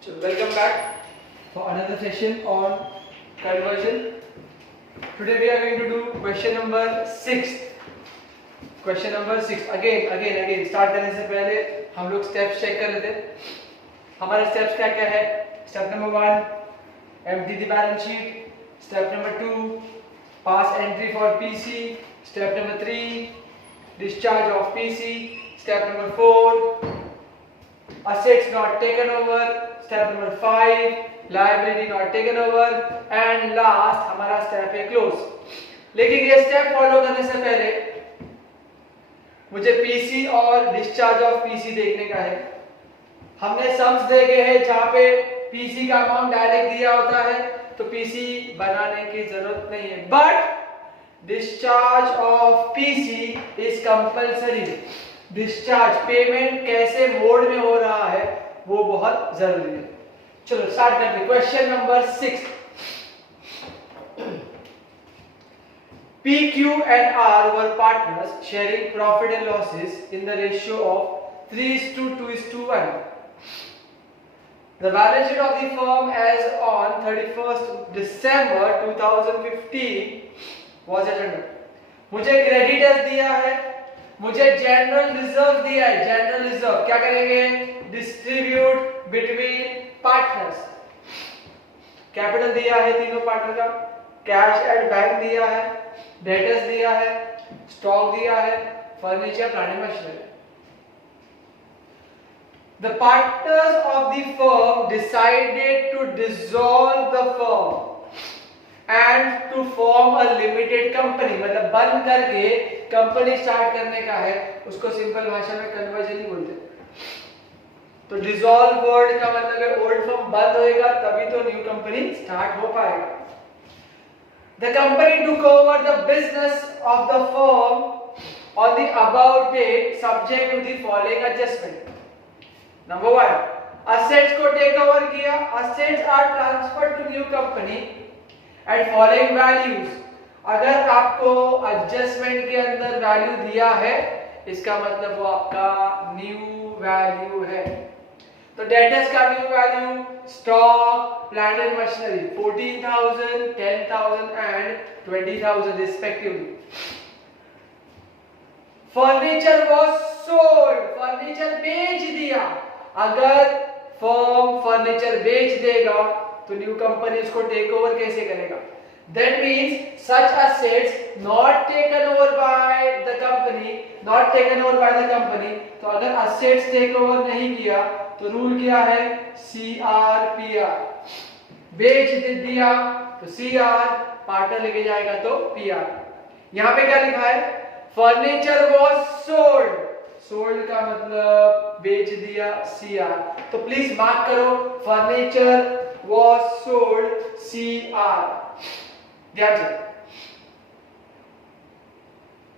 So welcome back for another session on conversion. Today we are going to do question number 6. Question number 6. Again start करने से पहले हम लोग steps check कर लेते हैं. हमारा steps क्या क्या है? Step number 1, empty the balance sheet. Step number 2, pass entry for PC. Step number 3, discharge of PC. Step number 4, assets not taken over. Step number 5, liability not taken over. And last हमारा step है close. लेकिन ये step follow करने से पहले मुझे PC और discharge of PC देखने का है. हमने सम्स देखे हैं जहाँ पे PC का अमाउंट डायरेक्ट दिया होता है तो PC बनाने की जरूरत नहीं है. But discharge of PC is compulsory. Discharge payment कैसे मोड में हो रहा है वो बहुत जरूरी है. चलो स्टार्ट करते हैं. Question number 6. P, Q and R were partners sharing profit and losses in the ratio of 3:2:1. The balance sheet of the firm as on 31st December 2015 was as under. मुझे क्रेडिटर्स दिया है, मुझे general reserve दिया है. General reserve क्या करेंगे? Distribute between partners. Capital दिया है तीनों पार्टनर का, कैश एट बैंक दिया है, डेटर्स दिया है, स्टॉक दिया है, furniture plant and machinery. The partners of the firm decided to dissolve the firm and to form a limited company. मतलब बंद करके कंपनी स्टार्ट करने का है, उसको सिंपल भाषा में कन्वर्जन ही बोलते हैं. तो डिसॉल्व वर्ड का मतलब है ओल्ड फर्म बंद होएगा तभी तो न्यू कंपनी स्टार्ट हो पाएगा. The company took over the business of the firm on the above date subject to the following adjustment. Number 1, assets को टेक ओवर किया. Assets are transferred to new company at following values. अगर आपको adjustment के अंदर value दिया है इसका मतलब वो आपका न्यू वैल्यू है. तो डेटर्स का new value stock plant and machinery 14,000, 10,000 and 20,000 respectively. Furniture was sold. Furniture बेच दिया. अगर फर्म फर्नीचर बेच देगा तो न्यू कंपनी उसको टेक ओवर कैसे करेगा? That means such assets not taken over by the company, तो अगर assets take over नहीं किया तो रूल क्या है? CRPR. बेच दिया तो CR, पार्टनर लेके जाएगा तो PR. यहाँ पे क्या लिखा है? Furniture was sold. सोल्ड का मतलब बेच दिया CR. तो प्लीज मार्क करो फर्नीचर was sold CR. ध्यान से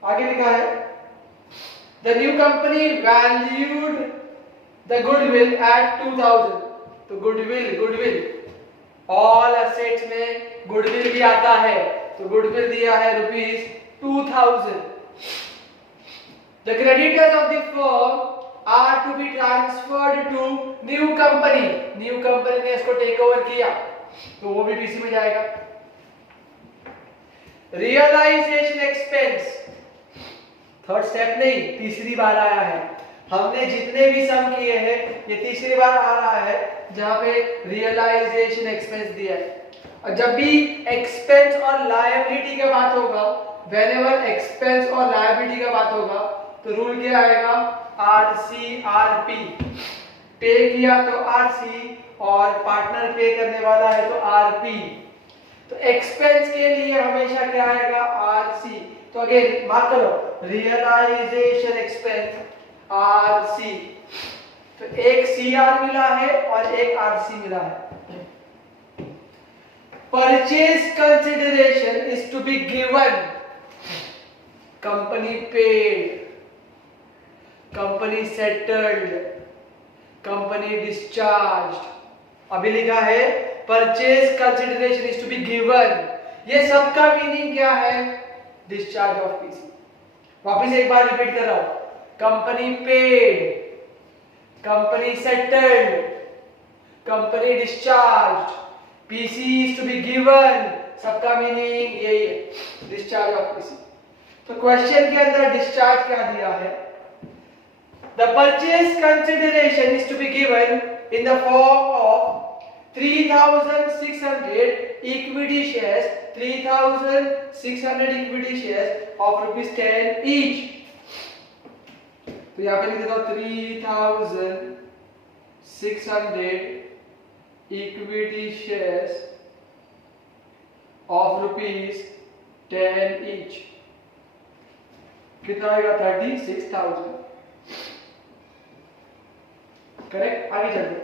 आगे लिखा है The new company valued the goodwill at 2,000. तो गुडविल ऑल असेट्स में गुडविल भी आता है तो गुडविल दिया है ₹2,000. The creditors of the firm are to be transferred to new company. New company ने इसको टेक ओवर किया तो वो भी पीसी में जाएगा. रियलाइजेशन एक्सपेंस थर्ड स्टेप नहीं, तीसरी बार आया है. हमने जितने भी सम किए हैं ये तीसरी बार आ रहा है जहां पे रियलाइजेशन एक्सपेंस दिया है. और जब भी एक्सपेंस और लायबिलिटी का बात होगा, व्हेनेवर एक्सपेंस और लायबिलिटी का बात होगा तो रूल क्या आएगा? RCRP. पे किया तो RC और पार्टनर पे करने वाला है तो RP. तो एक्सपेंस के लिए हमेशा क्या आएगा? RC. तो अगेन मार्क करो रियलाइजेशन एक्सपेंस RC. तो एक CR मिला है और एक RC मिला है. Purchase consideration is to be given. Company paid, company settled, company discharged. अभी लिखा है purchase consideration is to be given. ये सब का मीनिंग क्या है? Discharge of PC. वापस एक बार रिपीट कर रहा हूं. Company paid, company settled, company discharge, PC is to be given, सबका मीनिंग यही है, डिस्चार्ज ऑफ पीसी। तो क्वेश्चन के अंदर डिस्चार्ज क्या दिया है? The purchase consideration is to be given in the form of 3600 equity shares, 3600 equity shares of ₹10 each। तो यहाँ पे लिख देता हूँ 3600 equity shares of ₹10 each। कितना आएगा? 36,000। करेक्ट। आगे चलते,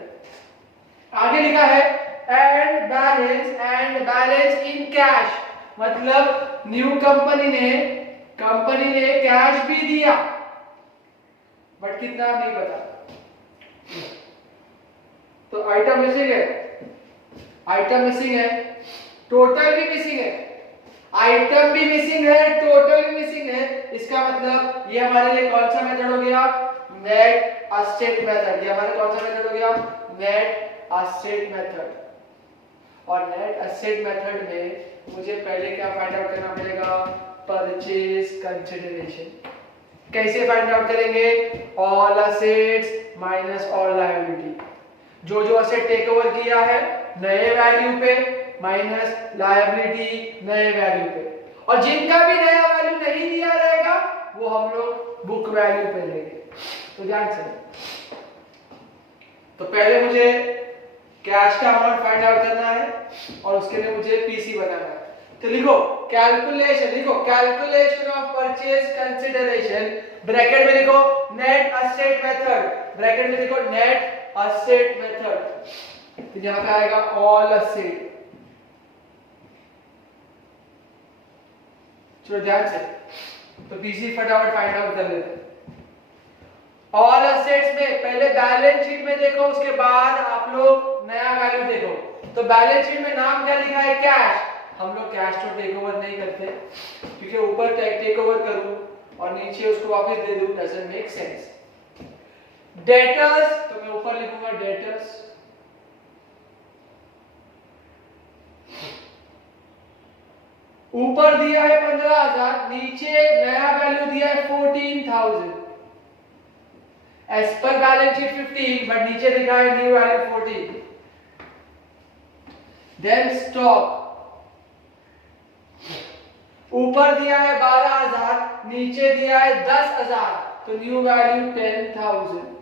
आगे लिखा है एंड बैलेंस इन कैश, मतलब न्यू कंपनी ने कैश भी दिया, बट कितना नहीं पता। तो आइटम मिसिंग है, टोटल भी मिसिंग है, आइटम भी मिसिंग है, टोटल भी मिसिंग है। इसका मतलब ये हमारे लिए कौन सा मेथड हो गया? Net asset method. ये हमारे कौन सा मेथड हो गया? Net asset method. और नेट एसेट मेथड में मुझे पहले क्या फाइंड आउट करना पड़ेगा? Purchase consideration. कैसे फाइंड आउट करेंगे? All assets minus all liability. जो असेट टेक ओवर किया है नए वैल्यू पे माइनस लायबिलिटी नए वैल्यू पे, और जिनका भी नया वैल्यू नहीं दिया रहेगा वो हम लोग बुक वैल्यू पे लेंगे। तो ध्यान से, तो पहले मुझे कैश का अमाउंट फाइंड आउट करना है और उसके लिए मुझे पीसी बनाना है। तो लिखो calculation of purchase consideration, bracket में लिखो नेट एसेट मेथड, ब्रैकेट में लिखो नेट एसेट मेथड। तो यहां पे आएगा ऑल एसेट। चलो ध्यान से, तो पीसी फटाफट फाइंड आउट कर लेते हैं। ऑल एसेट्स में पहले बैलेंस शीट में देखो, उसके बाद आप लोग नया वैल्यू देखो। तो बैलेंस शीट में नाम क्या लिखा है? कैश। हम लोग कैश तो टेक ओवर नहीं करते, क्योंकि ऊपर टेक ओवर करूं और नीचे उसको वापस दे दूं, डजंट मेक सेंस। डेटर्स, तो मैं ऊपर लिखूंगा डेटर्स। ऊपर दिया है 15,000, नीचे नया वैल्यू दिया है 14,000। As per balance sheet 15, but नीचे लिखा है न्यू वैल्यू 14। देन स्टॉक, ऊपर दिया है 12,000, नीचे दिया है 10,000, तो new value 10,000।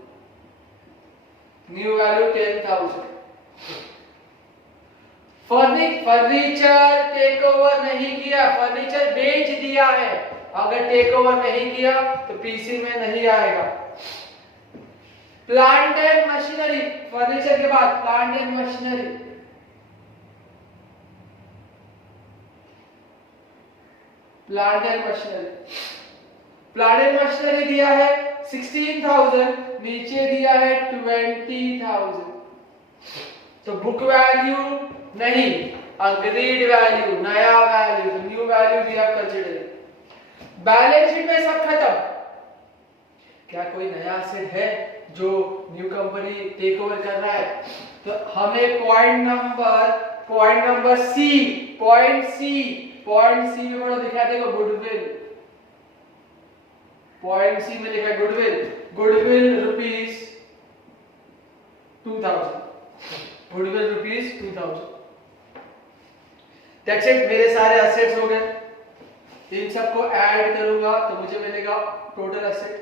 Furniture take over नहीं किया, फर्नीचर बेच दिया है। अगर टेक ओवर नहीं किया तो पीसी में नहीं आएगा। प्लांट एंड मशीनरी, फर्नीचर के बाद plant and machinery, plant and machinery दिया है 16,000, नीचे दिया है 20,000। तो बुक वैल्यू नहीं, अग्रीड वैल्यू, नया वैल्यू, तो new value we have considered. Balance sheet में सब खत्म। क्या कोई नया एसेट है जो न्यू कंपनी टेक ओवर कर रहा है? तो हमें पॉइंट नंबर सी में बड़ा दिखा देगा गुडविल। पॉइंट सी में लिखा है गुडविल ₹2,000। दैट्स इट, मेरे सारे एसेट्स हो गए। इन सबको ऐड करूंगा तो मुझे मिलेगा टोटल एसेट।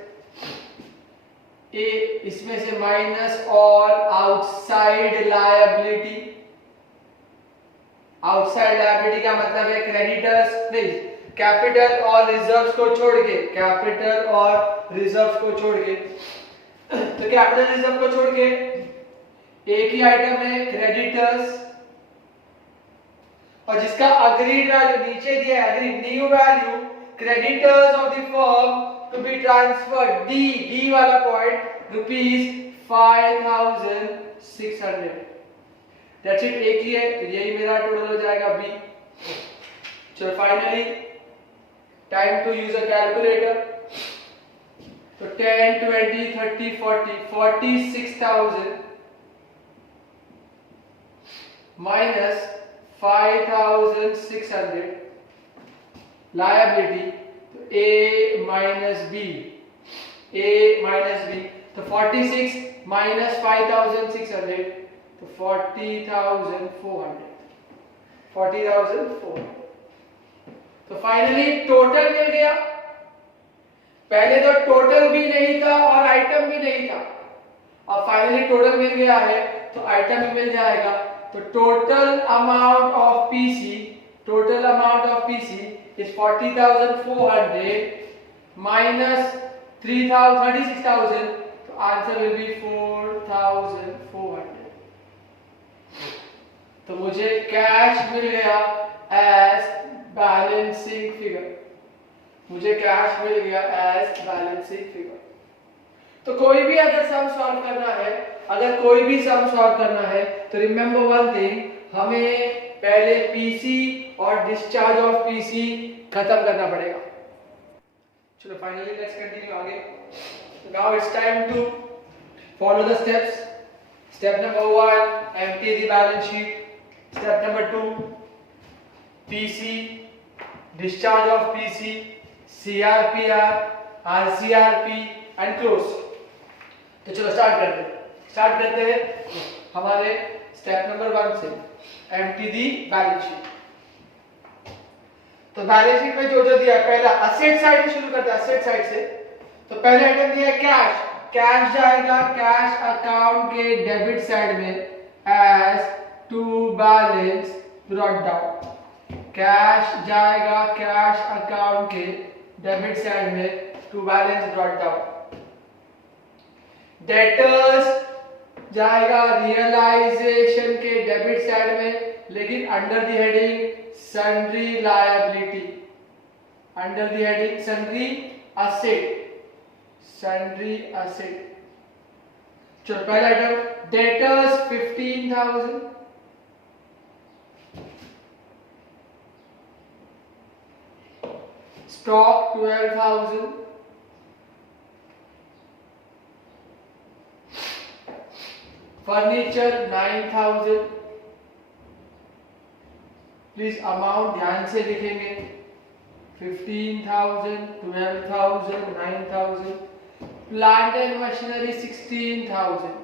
ए इसमें से माइनस और आउटसाइड लायबिलिटी। आउटसाइड लायबिलिटी का मतलब है क्रेडिटर्स, प्लीज कैपिटल और रिजर्व्स को छोड़ के, तो कैपिटल रिजर्व को छोड़ के एक ही आइटम है क्रेडिटर्स, और जिसका अग्रीड वैल्यू नीचे दिया है, agreed new value creditors of the firm to be transferred, D वाला पॉइंट ₹5,600। दैट्स इट, एक ही है, तो यही मेरा टोटल हो जाएगा बी। चलो finally time to use a calculator. तो 10, 20, 30, 40, 46,000 माइनस 5600 लायबिलिटी, तो A माइनस बी, तो 46 माइनस 5600, तो 40,400। तो फाइनली टोटल मिल गया। पहले तो टोटल भी नहीं था और आइटम भी नहीं था, अब फाइनली टोटल मिल गया है तो आइटम भी मिल जाएगा। तो total amount of PC is 40,400 minus 36,000, तो आंसर विल बी 4,400। तो मुझे कैश मिल गया एज बैलेंसिंग फिगर, तो कोई भी अगर सम सॉल्व करना है, तो रिमेंबर वन थिंग, हमें पहले पीसी और डिस्चार्ज ऑफ पीसी खत्म करना पड़ेगा। चलो फाइनली लेट्स कंटिन्यू आगे। Now it's time to follow the steps. Step number 1, empty the balance sheet. Step number 2, PC, discharge of PC, CRPR, RCRP and close। तो चलो स्टार्ट करते हैं हमारे स्टेप नंबर 1 से, empty the balance sheet। तो balance sheet में जो दिया है, पहला असेट साइड से शुरू करते हैं, असेट साइड से। तो पहले आइटम दिया है कैश जाएगा कैश अकाउंट के डेबिट साइड में as to balance brought down. Cash जाएगा कैश अकाउंट के डेबिट साइड में to balance brought down. Debtors जाएगा रियलाइजेशन के डेबिट साइड में, लेकिन under the heading sundry liability, under the heading sundry asset. चलो पहला item debtors 15,000, stock 12,000, furniture 9,000। Please amount ध्यान से लिखेंगे, 15,000, 12,000, 9,000। Plant and machinery 16,000,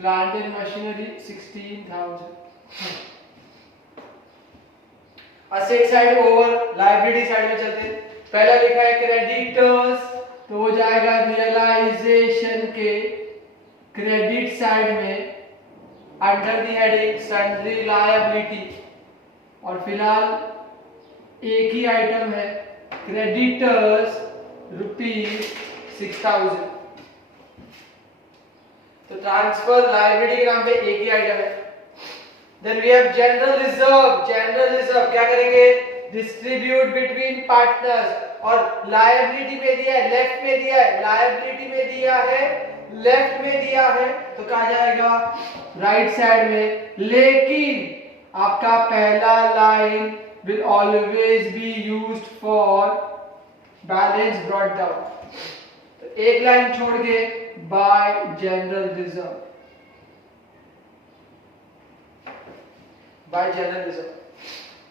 plant and machinery 16,000। Asset side over, liability side में चलते हैं। पहला लिखा है क्रेडिटर्स, तो वो जाएगा रियलाइजेशन के क्रेडिट साइड में under the heading sundry liability. और फिलहाल एक ही आइटम है क्रेडिटर्स ₹6,000, तो ट्रांसफर लायबिलिटी के नाम पे एक ही आइटम है। Then we have general reserve क्या करेंगे, डिस्ट्रीब्यूट बिटवीन पार्टनर्स। और लायबिलिटी में दिया है, लेफ्ट में दिया है, लायबिलिटी में दिया है, लेफ्ट में दिया है, तो कहा जाएगा राइट साइड में। लेकिन आपका पहला line will always be used for balance brought down, तो एक लाइन छोड़ के by general reserve,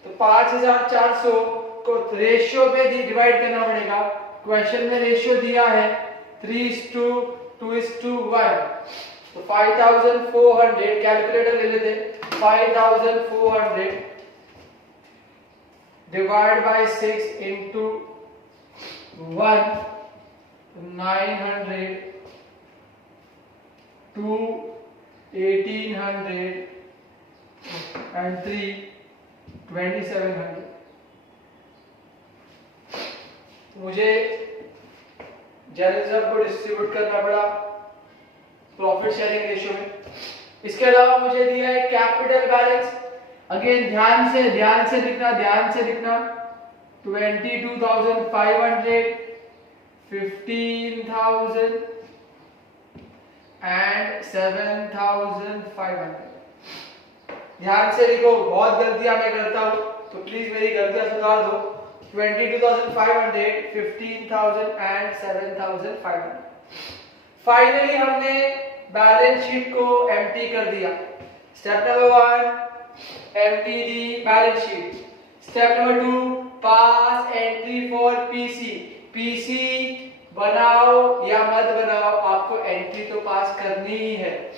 तो 5,400 को रेशियो में डिवाइड करना पड़ेगा। क्वेश्चन में रेशियो दिया है 3:2:1, तो 5,400, कैलकुलेटर ले लेते, 5,400 डिवाइड बाय 6 into 1, 900, 2, 1,800 and 3, 2,700। मुझे जनरल रिजर्व को डिस्ट्रीब्यूट करना पड़ा प्रॉफिट शेयरिंग रेशियो में। इसके अलावा मुझे दिया है कैपिटल बैलेंस। अगेन ध्यान से लिखना 22,500, 15,000 and 7,500। ध्यान से लिखो, बहुत गलतियां मैं करता हूं, तो प्लीज मेरी गलतियां सुधार दो। 22,500, 15,000 and 7,500। फाइनली हमने बैलेंस शीट को एम्प्टी कर दिया। Step number 1 empty the balance sheet. Step number 2 pass entry for PC. PC बनाओ या मत बनाओ, आपको एंट्री तो पास करनी ही है।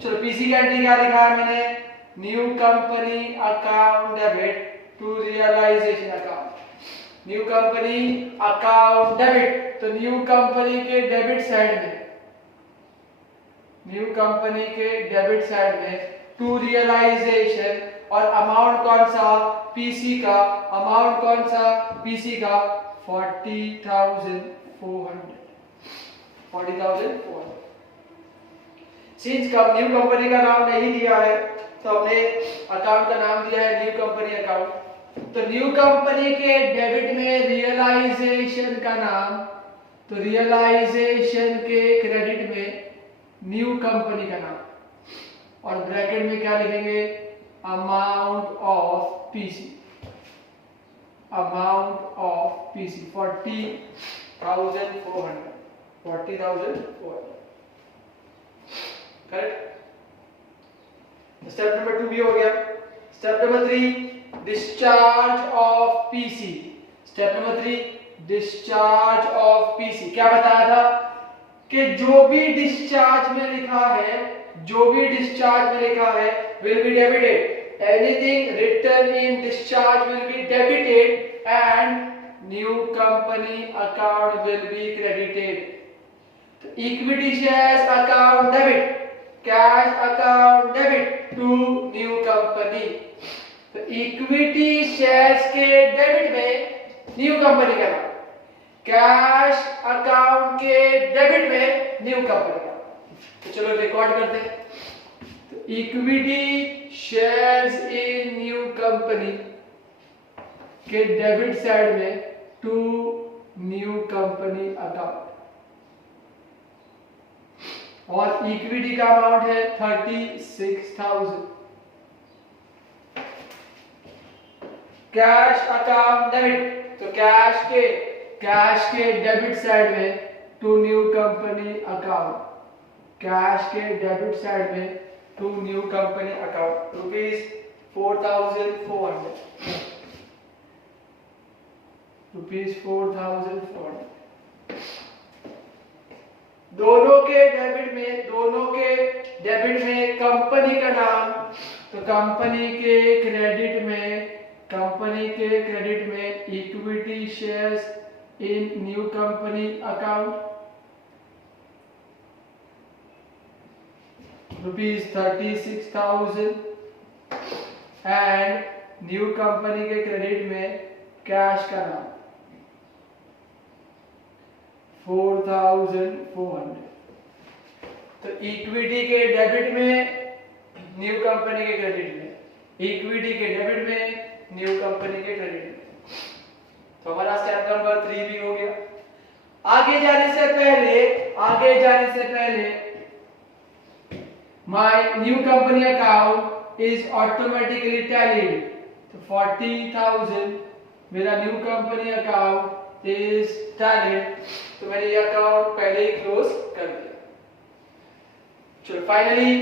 चलो पीसी का एंट्री क्या लिखा है मैंने, new company account debit to realisation account. New company account debit, तो न्यू कंपनी के डेबिट साइड में, न्यू कंपनी के डेबिट साइड में टू रियलाइजेशन, और अमाउंट कौन सा, पीसी का अमाउंट कौन सा, पीसी का 40,400। सिंस कब न्यू कंपनी का नाम नहीं दिया है तो हमने अकाउंट का नाम दिया है न्यू कंपनी अकाउंट। तो न्यू कंपनी के डेबिट में रियलाइजेशन का नाम, तो रियलाइजेशन के क्रेडिट में न्यू कंपनी का नाम, और ब्रैकेट में क्या लिखेंगे, amount of PC, amount of PC 40,400। Correct. Step number 2 भी हो गया। Step number 3 discharge of PC. Step number 3 discharge of PC. क्या बताया था कि जो भी डिस्चार्ज में लिखा है, जो भी डिस्चार्ज में लिखा है will be debited. Anything written in discharge will be debited and new company account will be credited. तो equity shares account debit, cash account debit to new company. तो equity shares के डेबिट में new company का नाम, cash account के debit में new company का। तो चलो रिकॉर्ड करते हैं। तो equity shares in new company के डेबिट साइड में टू न्यू कंपनी अकाउंट, और इक्विटी का अमाउंट है 36,000। कैश अकाउंट डेबिट, तो कैश के डेबिट साइड में to new company account, cash के डेबिट साइड में टू न्यू कंपनी अकाउंट ₹4,400, ₹4,400। दोनों के डेबिट में कंपनी का नाम, तो कंपनी के क्रेडिट में equity shares in new company account ₹36,000, and new company के क्रेडिट में कैश का नाम 4,400। तो इक्विटी के डेबिट में न्यू कंपनी के क्रेडिट में, इक्विटी के डेबिट में न्यू कंपनी के क्रेडिट में। तो हमारा स्टेप नंबर 3 भी हो गया। आगे जाने से पहले my new company account is automatically tallied, तो 40,000 मेरा new company account is tallied, तो मैंने ये अकाउंट पहले ही क्लोज कर दिया। चलो finally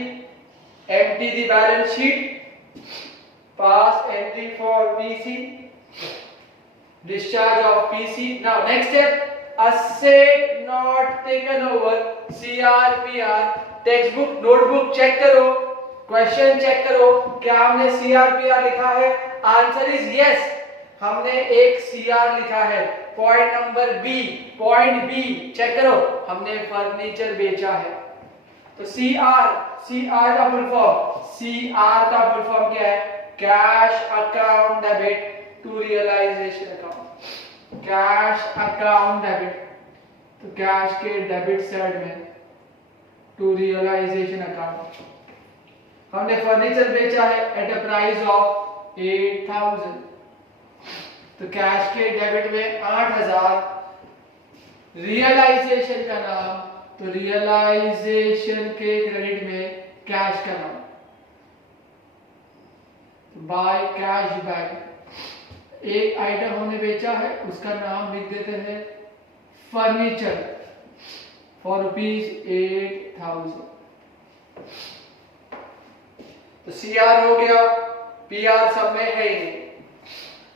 empty the balance sheet, pass entry for PC, discharge of PC. Now next step, asset not taken over, CRPR। Text book notebook check करो, question check करो, क्या हमने CRPR लिखा है? आंसर इज यस, हमने एक CR लिखा है। पॉइंट नंबर बी चेक करो, हमने फर्नीचर बेचा है। तो CR का फुल फॉर्म क्या है? Cash account debit to realisation account, cash account debit, तो कैश के डेबिट साइड में टू रियलाइजेशन अकाउंट। हमने फर्नीचर बेचा है एट अ प्राइस ऑफ 8,000, तो कैश के डेबिट में 8,000, रियलाइजेशन का नाम, तो रियलाइजेशन के क्रेडिट में कैश का नाम, बाय कैश बैक। एक आइटम हमने बेचा है, उसका नाम लिख देते हैं फर्नीचर फॉर ₹8,000। तो CR हो गया, PR सब में है ही नहीं।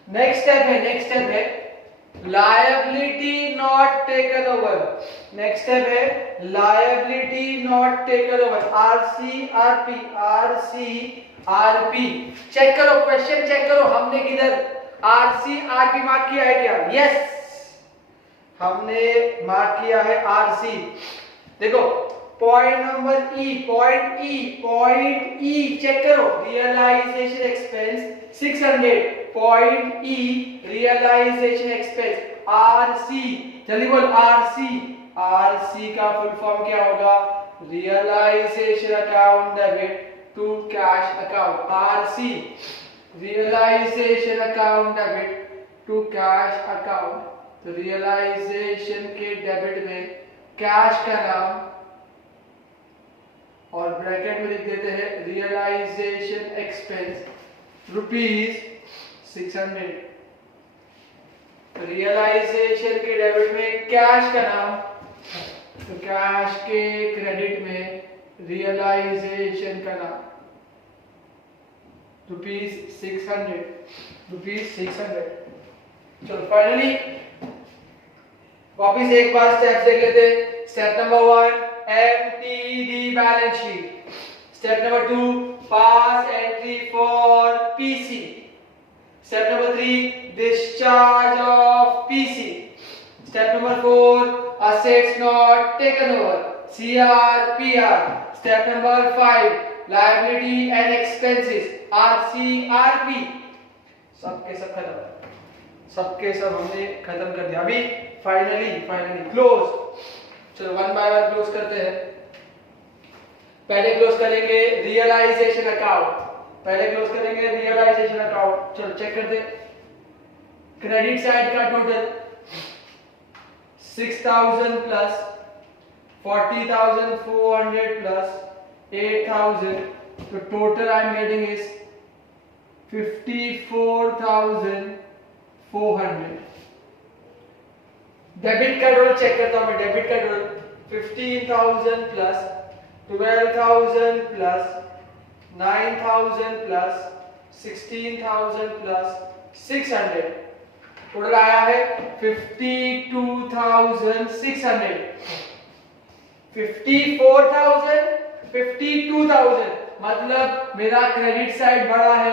नेक्स्ट स्टेप है liability not taken over. Next step है liability not taken over, RCRP। Check करो, क्वेश्चन चेक करो, हमने किधर RCRP मार्क किया है क्या? यस, हमने मार्क किया है RC। देखो point number point E check करो, realization expense 600, point E realization expense RC, जल्दी बोल RC का फुल फॉर्म क्या होगा? Realization account debit to cash account, RC realization account debit to cash account. तो रियलाइजेशन के डेबिट में कैश का नाम और ब्रैकेट में लिख देते हैं रियलाइजेशन एक्सपेंस ₹600। रियलाइजेशन के डेबिट में कैश का नाम, तो कैश के क्रेडिट में रियलाइजेशन का नाम ₹600। चलो फाइनली वापिस एक बार स्टेप देख लेते हैं। Step number 1 empty the balance sheet. Step number 2 pass entry for PC. Step number 3 discharge of PC. Step number 4 assets not taken over, CRPR. Step number 5 liability and expenses, RCRP. सबके सब खत्म, सबके सब हमने खत्म कर दिया। अभी फाइनली क्लोज। चलो वन बाय वन क्लोज करते हैं। पहले क्लोज करेंगे रियलाइजेशन अकाउंट, चलो चेक करते। क्रेडिट साइड का टोटल 6000 प्लस 40,400 प्लस 8,000, तो total I am getting is 54,400। Debit का टोटल चेक करता हूं मैं। डेबिट का total 15,000 plus 12,000 plus 9,000 plus 16,000 plus 600, total आया है 52,600। 54,000 52,000 मतलब मेरा क्रेडिट साइड बड़ा है,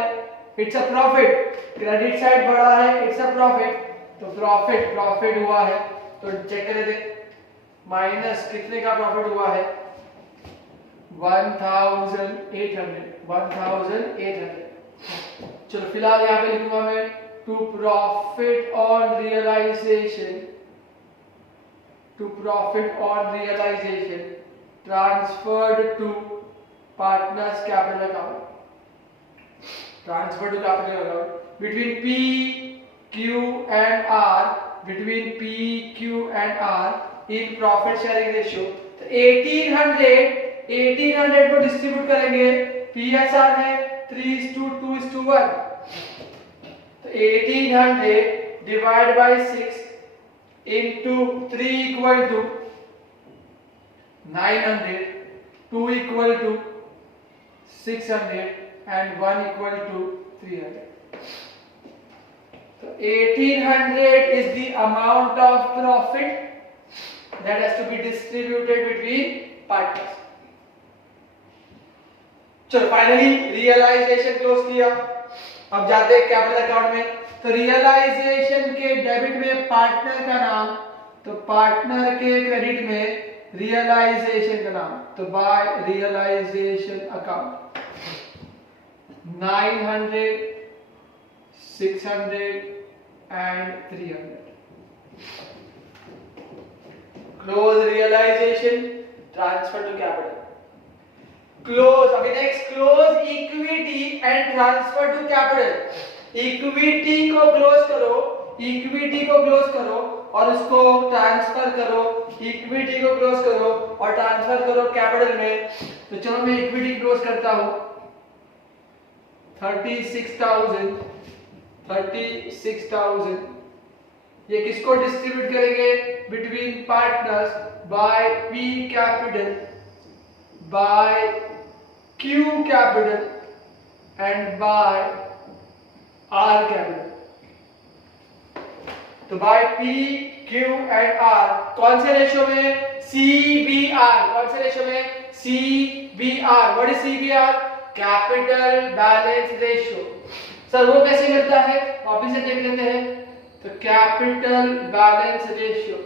it's a profit. Credit side बड़ा है, इट्स अ प्रॉफिट। तो प्रॉफिट हुआ है, तो चेक कर लेते। माइनस कितने का प्रॉफिट हुआ है? 1,800। चलो फिलहाल यहाँ पे लिखूंगा मैं to profit on realisation transferred to partners capital account, between PQ and R, in profit sharing ratio। तो 1800 को डिस्ट्रीब्यूट करेंगे, PSR है 3:2:1, तो 1800 divide by 6 into 3 equal to 900, 2 equal to 600 and 1 equal to 300। So 1800 is the amount of profit that has to be distributed between partners। चलो finally realisation close किया। अब जाते हैं कैपिटल अकाउंट में। तो रियलाइजेशन के डेबिट में पार्टनर का नाम, तो पार्टनर के क्रेडिट में रियलाइजेशन का नाम, तो bye realisation account 900 600 and 300। Close realization, transfer to capital। Close, अभी next close equity and transfer to capital। Equity को क्लोज करो और उसको ट्रांसफर करो, इक्विटी को क्लोज करो और ट्रांसफर करो कैपिटल में। तो चलो मैं इक्विटी क्लोज करता हूं 36,000। ये किसको डिस्ट्रीब्यूट करेंगे? Between partners by P capital by Q capital and by R capital. तो by P, Q and R कौन से रेशियो में? CBR. कौन से रेशियो में? CBR. What is CBR? Capital balance ratio. Sir वो कैसे करता है? वापिस से देख लेते हैं. तो capital balance ratio,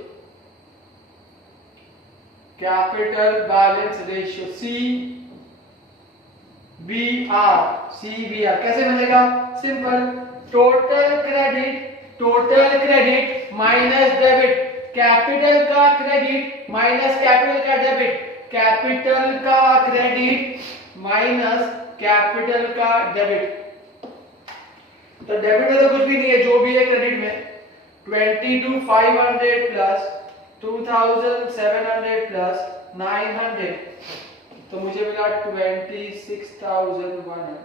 capital balance ratio CBR कैसे बनेगा? Simple. Total credit minus debit. Capital का क्रेडिट माइनस कैपिटल का डेबिट. कैपिटल का क्रेडिट माइनस कैपिटल का डेबिट. तो डेबिट में तो कुछ भी नहीं है, जो भी है क्रेडिट में. 22,500 प्लस 2,700 प्लस 900, तो मुझे मिला 26,100.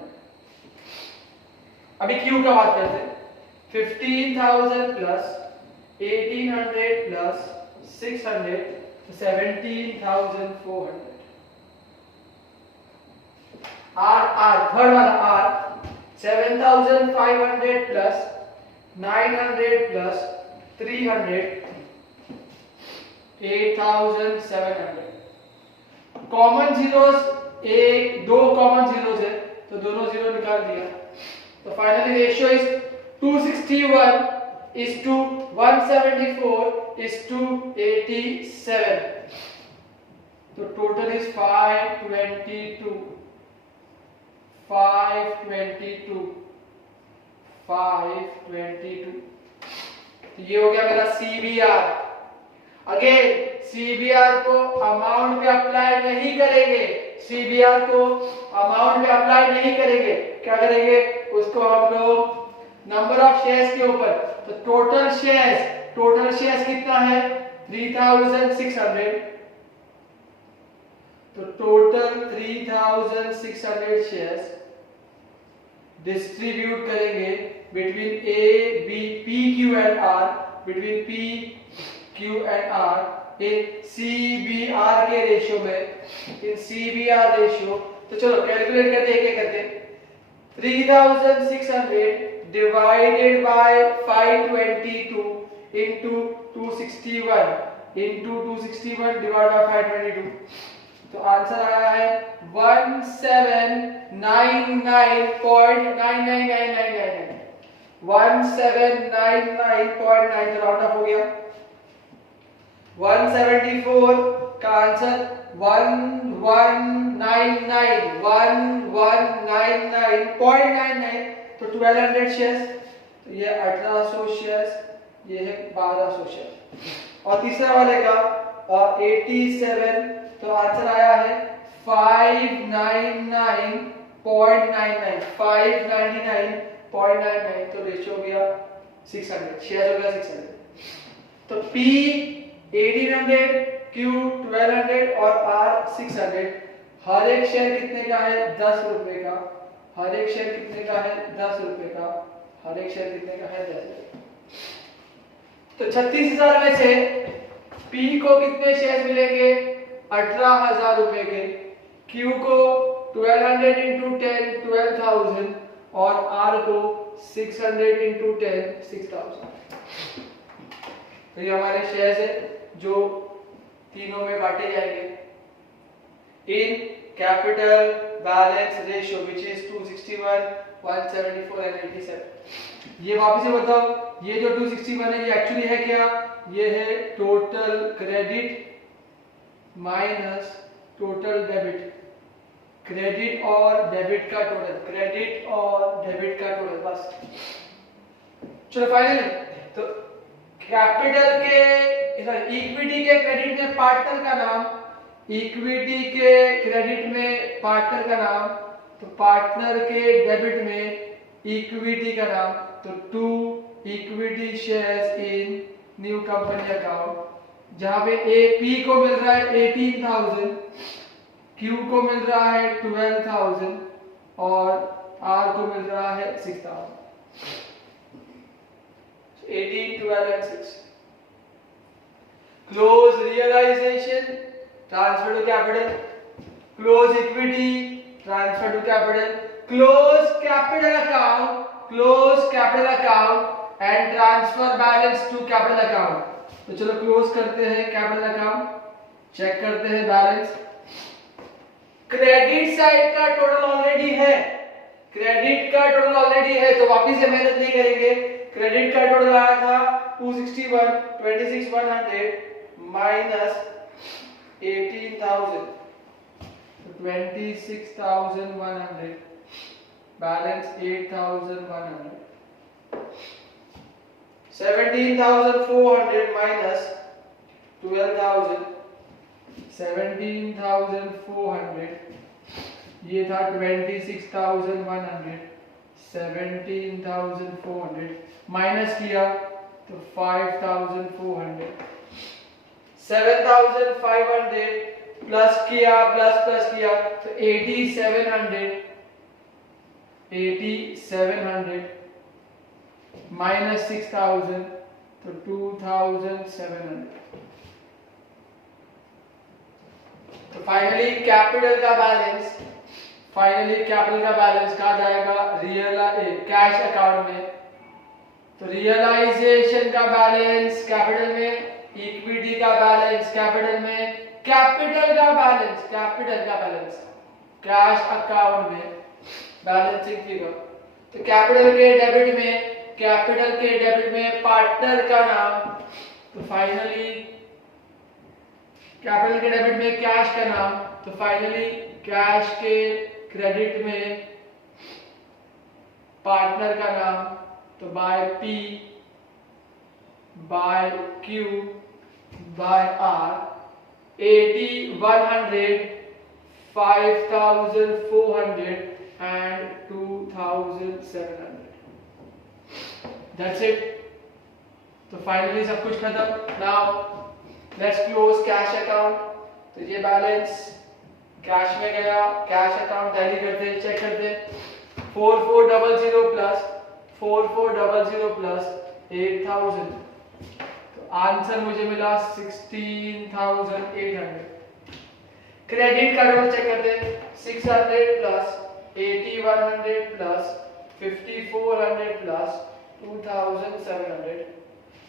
अभी क्यू का बात करते हैं. 15,000 प्लस 1,800 प्लस 600, 17,400. R थर्ड वाला R 7,500 plus 900 plus 300, 8,700. Common zeros एक दो कॉमन जीरोस है, तो दोनों जीरो निकाल दिया. तो finally ratio is 261 is to 174 is to 87. तो टोटल इज 522. तो ये हो गया मेरा CBR. अगेन CBR को अमाउंट पे अप्लाई नहीं करेंगे. CBR को अमाउंट पे अप्लाई नहीं करेंगे. क्या करेंगे? उसको हम लोग नंबर ऑफ शेयर्स के ऊपर. तो टोटल शेयर्स कितना है? 3,600. तो टोटल 3,600 शेयर्स डिस्ट्रीब्यूट करेंगे between P, Q and R, between P, Q and R in CBR के रेशियो में, इन CBR रेशियो. तो चलो कैलकुलेट करते हैं, क्या करते हैं. 3,600 divided by 522 into 261 into 261 divided by 522. तो आंसर आया है 1799.99999. 1799.9 राउंड ऑफ हो गया. 174 का आंसर 1199.99. तो 1200 शेयर्स. तो ये 1800 शेयर्स, ये है 1200 शेयर्स. और तीसरा वाले का 87, तो आंसर आया है 599.99. 599.99. तो रेशियो हो गया 600, शेयर हो गया 600. तो P 1800, Q 1200 और R 600. हर एक शेयर कितने का है? 10 रुपए का. हर एक शेयर कितने का है? 10 रुपए का. हर एक शेयर कितने का है? 10 रुपए. तो 36,000 में से P को कितने शेयर मिलेंगे? 18,000 रुपए के. Q को 1200 into 10 12,000 और R को 600 into 10 6,000. तो ये हमारे शेयर्स है जो तीनों में बांटे जाएंगे in capital balance ratio which is 261, 174 and 87. ये वापस से बताओ, ये जो 261 है ये एक्चुअली है क्या? ये है total credit minus total debit. Credit और डेबिट का टोटल, क्रेडिट और डेबिट का टोटल. बस. चलो फाइनली तो कैपिटल के इक्विटी के क्रेडिट में पार्टनर का नाम, इक्विटी के क्रेडिट में पार्टनर का नाम, तो पार्टनर के डेबिट में इक्विटी का नाम. तो 2 equity shares in new company account, जहां पे P को मिल रहा है 18,000, Q को मिल रहा है 12,000 और R को मिल रहा है 6,000. 18, 12 and 6. Close realization, transfer to capital, close equity, transfer to capital, close capital account and transfer balance to capital account. तो चलो क्लोज करते हैं कैपिटल अकाउंट, चेक करते हैं बैलेंस. क्रेडिट साइड का टोटल ऑलरेडी है, तो वापस से मेहनत नहीं करेंगे. क्रेडिट का टोटल आया था 261, 26,100 माइनस 18,000, 26,100 बैलेंस 8,100. 17,400 माइनस 12,000, 17,400 ये था 26,100, 17,400 माइनस किया तो 5,400, 7,500 प्लस किया तो 8,700 माइनस 6,000 तो 2,700. तो फाइनली कैपिटल का बैलेंस कहाँ जाएगा? कैश अकाउंट में. तो रियलाइजेशन का बैलेंस कैपिटल में, इक्विटी का बैलेंस कैपिटल में, कैपिटल का बैलेंस कैश अकाउंट में, बैलेंसिंग फिगर. तो कैपिटल के डेबिट में पार्टनर का नाम. तो फाइनली कैपिटल के डेबिट में कैश का नाम. तो फाइनली कैश के क्रेडिट में पार्टनर का नाम. तो by P by Q by R 80,100, 5,400 and 2,700. That's it. तो फाइनली सब कुछ खत्म. Now let's close cash account. तो ये बैलेंस कैश में गया, कैश अकाउंट टैली करते हैं, चेक करते हैं. 4400 प्लस 8,000. तो आंसर मुझे मिला 16,800. क्रेडिट का रोल चेक करते हैं. 600 प्लस 80,100 प्लस 5,400 प्लस 2,700.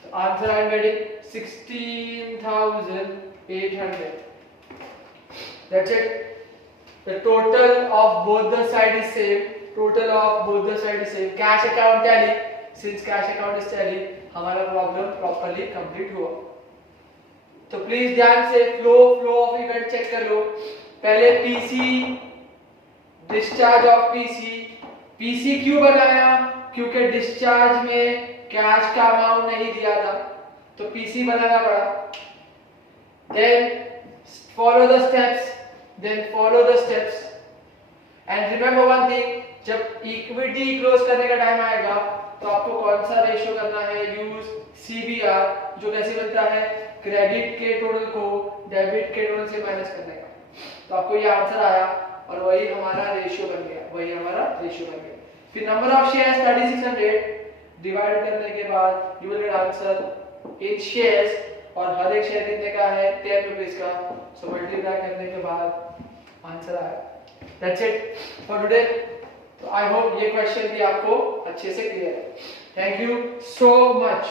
तो answer I am getting 16,800. That's it. The total of both the side is same. Cash account tally. Since cash account is tally, हमारा प्रॉब्लम प्रॉपर्ली कंप्लीट हुआ. तो please ध्यान से flow of event check कर लो. पहले PC discharge of PC क्यों बनाया? क्योंकि डिस्चार्ज में कैश का अमाउंट नहीं दिया था, तो पीसी बनाना पड़ा. Then follow the steps. And remember one thing, जब इक्विटी क्लोज करने का टाइम आएगा तो आपको कौन सा रेशियो करना है? यूज CBR, जो कैसे बनता है? क्रेडिट के टोटल को डेबिट के टोटल से माइनस करने का. तो आपको ये आंसर आया और वही हमारा रेशियो बन गया. फिर नंबर ऑफ शेयर्स 3600 डिवाइड करने के बाद you will get answer in shares. और हर एक शेयर कितने का है? 10 रुपीस का. सो मल्टीप्लाई करने के बाद आंसर आया. That's it for today. तो आई होप ये क्वेश्चन भी आपको अच्छे से क्लियर है. Thank you so much.